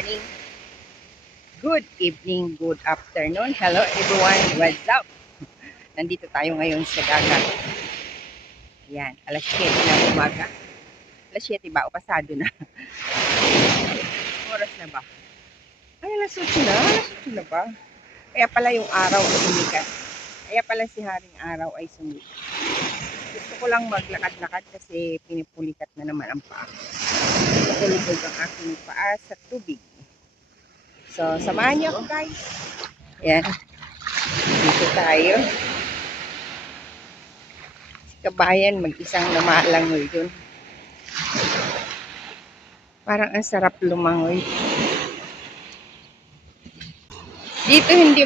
morning, good evening, good afternoon. Hello everyone, what's up? Nandito tayo ngayon sa dagat. Yan, alas 7 ng umaga. Alas 7 ba o pasado na? Oras na ba? Ay, alas 8 na? Alas 8 na ba? Kaya pala yung araw ay sumikat. Kaya pala si Haring Araw ay sumikat. Gusto ko lang maglakad-lakad kasi pinipulikat na naman ang paa. Napulubog ang aking paa sa tubig. So, samahan niyo ako guys. Yan. Dito tayo. Si kabayan, mag-isang lumalangoy dun. Parang ang sarap lumangoy. Dito hindi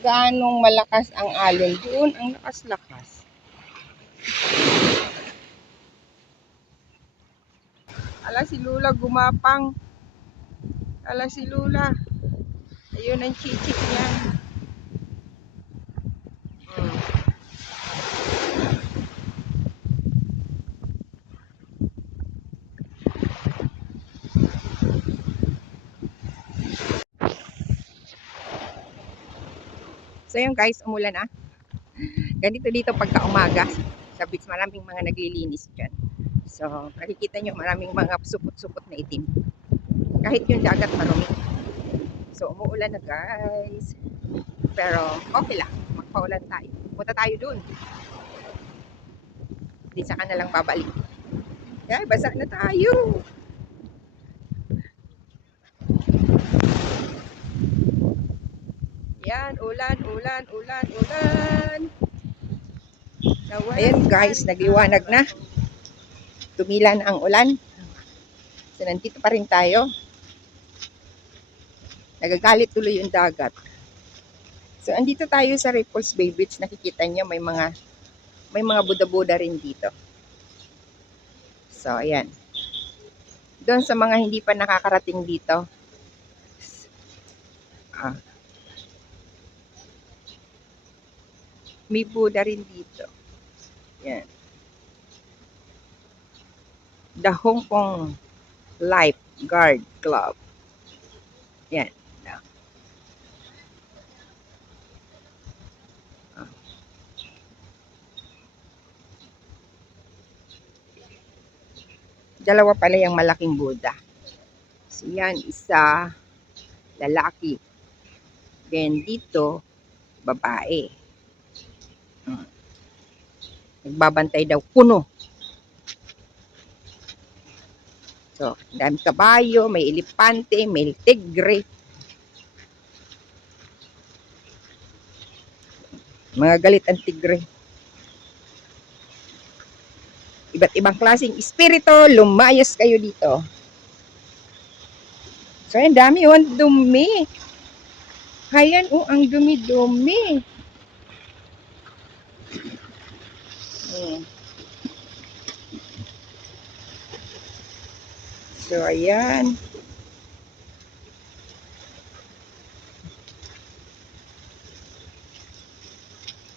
gaanong malakas ang alon. Doon ang lakas-lakas. Ala si Lula gumapang. Ala si Lula. Ayun ang chichik niya. So yun guys, umulan na. Ganito dito pagka umaga. Sa beach maraming mga naglilinis dyan. So nakikita nyo maraming mga supot-supot na itim. Kahit yung dagat marumi. So umuulan na guys. Pero okay lang. Magpaulan tayo. Punta tayo dun. Di saka na lang babalik. Kaya basa na tayo. Yan, ulan, ulan, ulan, ulan. Ayan guys, nagliwanag na. Tumila na ang ulan. So nandito pa rin tayo. Nagagalit tuloy yung dagat. So andito tayo sa Ripples Bay Beach. Nakikita nyo may mga buda-buda rin dito. So ayan. Doon sa mga hindi pa nakakarating dito. May Buddha rin dito. Yan. The Hong Kong Lifeguard Club. Yan. Dalawa pala yung malaking Buddha. So yan, isa lalaki. Then dito, babae. Nagbabantay daw puno. So, dami kabayo, may elepante, may tigre. Mga galit ang tigre. Iba't ibang klaseng espiritu, lumayas kayo dito. So, ang dami yun, dumi. Ayan, ang dumi-dumi. So, ayan.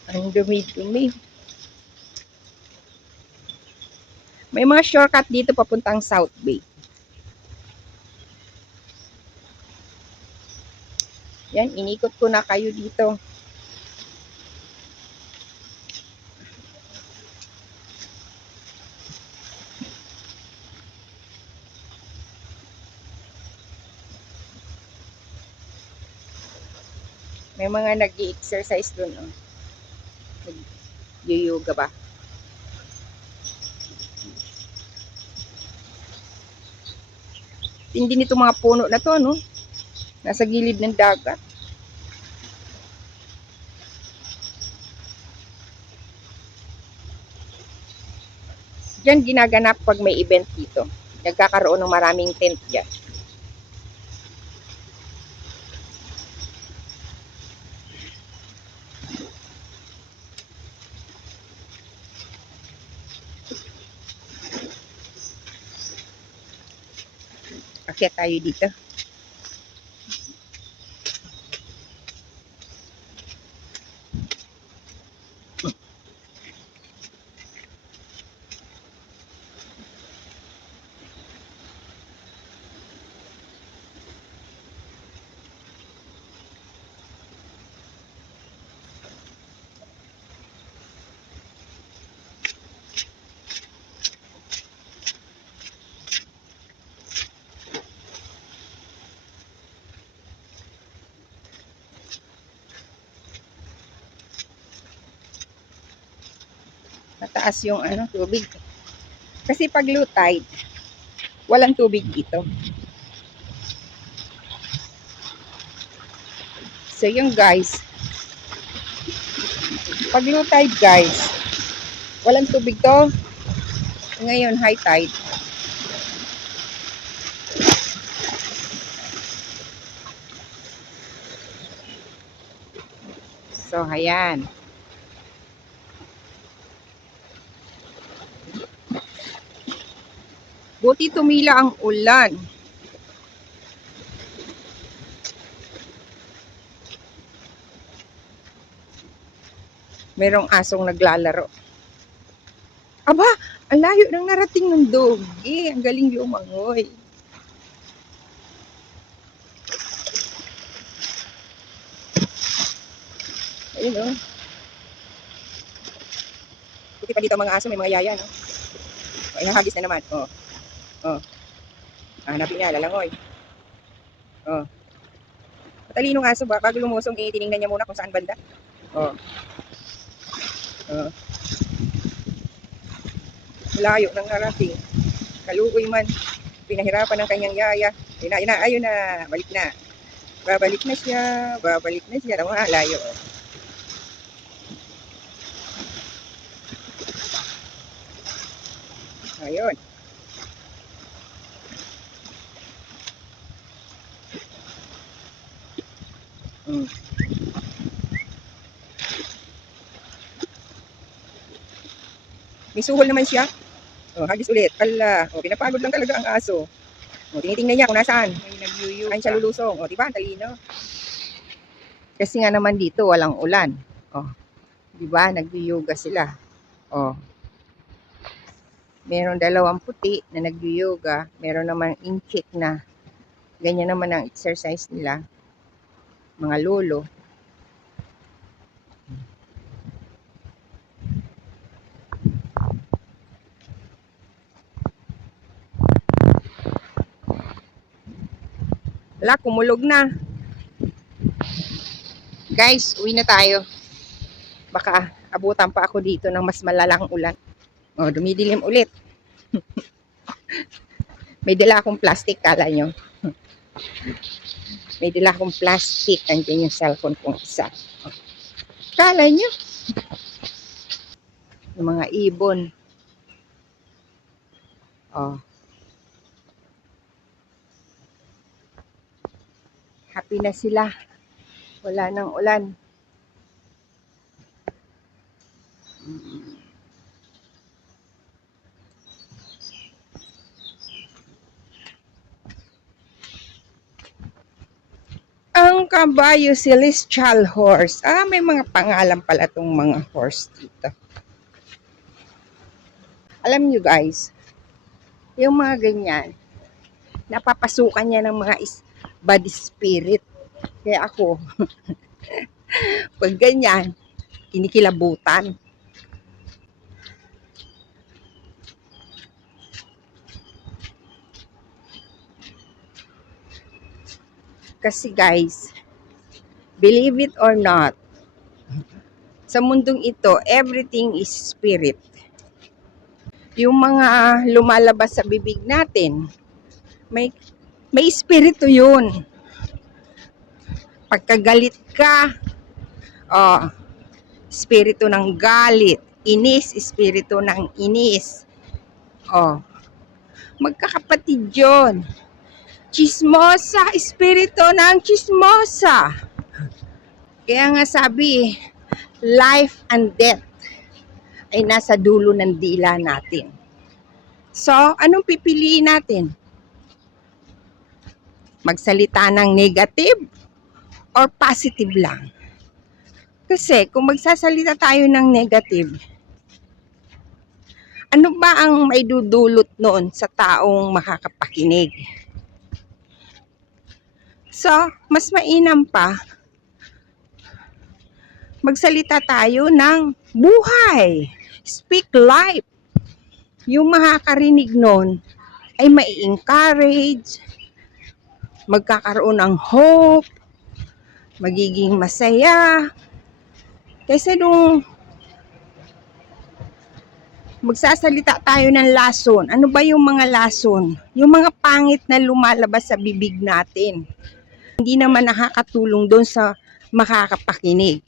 Ang dumi-dumi. May mga shortcut dito papuntang South Bay. Yan, inikot ko na kayo dito. May mga nag-i-exercise dun. Oh. Nag-yoga ba? Hindi nito mga puno na to, no? Nasa gilid ng dagat. Diyan ginaganap pag may event dito. Nagkakaroon ng maraming tent dyan. Akyat tayo dito. Mataas yung tubig. Kasi pag low tide, walang tubig dito. So yun guys, pag low tide guys, walang tubig to. Ngayon high tide. So ayan. Buti tumila ang ulan. Merong asong naglalaro. Aba, ang layo nang narating ng dogi. Ang galing lumangoy. Ayun o. Buti pa dito mga aso, may mga yaya, no? O, ihahagis na naman. O. O. Hanapin niya, lalangoy. O. Matalinong aso ba? Bago lumusong, tinignan niya muna kung saan banda. O. O. Layo nang narating. Kaluoy man. Pinahirapan ng kanyang yaya. Ayun na. Balik na. Babalik na siya. Babalik na siya. Tama, layo. Ayun. May suhol naman siya. O, hagis ulit. Ala. O, pinapagod lang talaga ang aso. O, tinitingnan niya kung nasaan. Ay, siya lulusong. O, diba? Ang talino. Kasi nga naman dito, walang ulan. O, diba? Nag-yoga sila. O. Meron dalawang puti na nag-yoga. Meron naman inchik na. Ganyan naman ang exercise nila. Mga lolo. Wala, kumulog na. Guys, uwi na tayo. Baka abutan pa ako dito ng mas malalang ulan. O, dumidilim ulit. May dala akong plastic, kala nyo. May dala akong plastic. Andiyan yung cellphone kong isa. O, kala nyo. Yung mga ibon. O. Happy na sila. Wala nang ulan. Ang kabayo celestial horse. May mga pangalan pala tong mga horse dito. Alam nyo guys, yung mga ganyan, napapasukan niya ng mga body spirit. Kaya ako, pag ganyan, kinikilabutan. Kasi guys, believe it or not, sa mundong ito, everything is spirit. Yung mga lumalabas sa bibig natin, may espiritu yun. Pagkagalit ka, espiritu ng galit. Inis, espiritu ng inis. Magkakapatid yun. Chismosa, espiritu ng chismosa. Kaya nga sabi, life and death ay nasa dulo ng dila natin. So, anong pipiliin natin? Magsalita ng negative or positive lang? Kasi kung magsasalita tayo ng negative, ano ba ang maidudulot noon sa taong makakapakinig? So, mas mainam pa, magsalita tayo ng buhay. Speak life. Yung makakarinig noon ay mai-encourage, magkakaroon ng hope, magiging masaya. Kasi nung Magsasalita tayo ng lason. Ano ba yung mga lason? Yung mga pangit na lumalabas sa bibig natin. Hindi naman nakakatulong doon sa makakapakinig.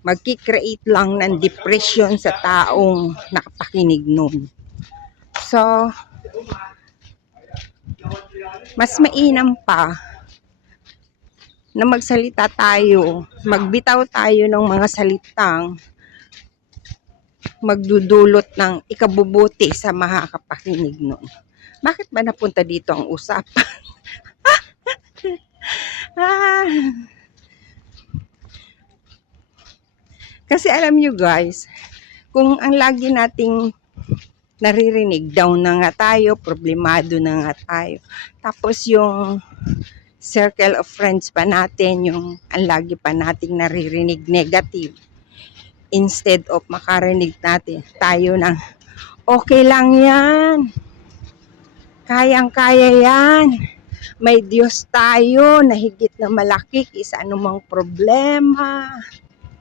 Magki-create lang ng depression sa taong nakapakinig nun. So, mas mainam pa na magsalita tayo, magbitaw tayo ng mga salitang magdudulot ng ikabubuti sa makakapakinig nun. Bakit ba napunta dito ang usapan? Kasi alam nyo guys, kung ang lagi nating naririnig, down na nga tayo, problemado na nga tayo. Tapos yung circle of friends pa natin, yung ang lagi pa nating naririnig negative. Instead of makarinig natin tayo ng okay lang yan, kayang-kaya yan, may Diyos tayo na higit na malaki kaysa anumang problema.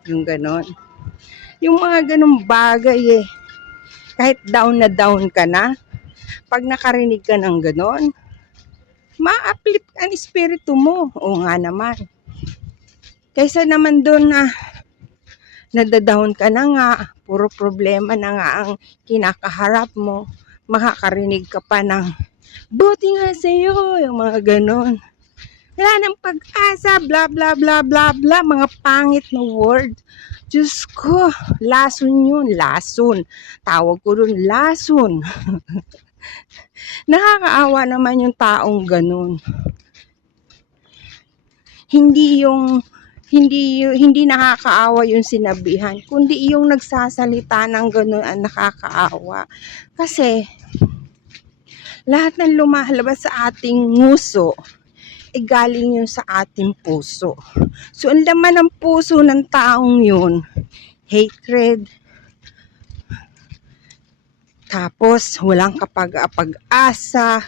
Yung ganon. Yung mga ganong bagay kahit down na down ka na, pag nakarinig ka ng ganon, ma-uplift ang espiritu mo. O nga naman. Kaysa naman doon na nadadown ka na nga, puro problema na nga ang kinakaharap mo, makakarinig ka pa ng buti nga sa'yo, yung mga ganon. Wala nang pag-asa, bla bla bla bla bla, mga pangit na word. Diyos ko, lason yun, lason. Tawag ko dun, lason. Nakakaawa naman yung taong ganun. Hindi nakakaawa yung sinabihan, kundi yung nagsasalita ng ganun ang nakakaawa. Kasi lahat ng lumalabas sa ating nguso galing yun sa ating puso. So ang laman ng puso ng taong yun, hatred, tapos walang kapag-asa,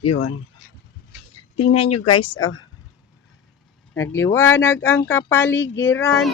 yun. Tingnan nyo guys, nagliwanag ang kapaligiran,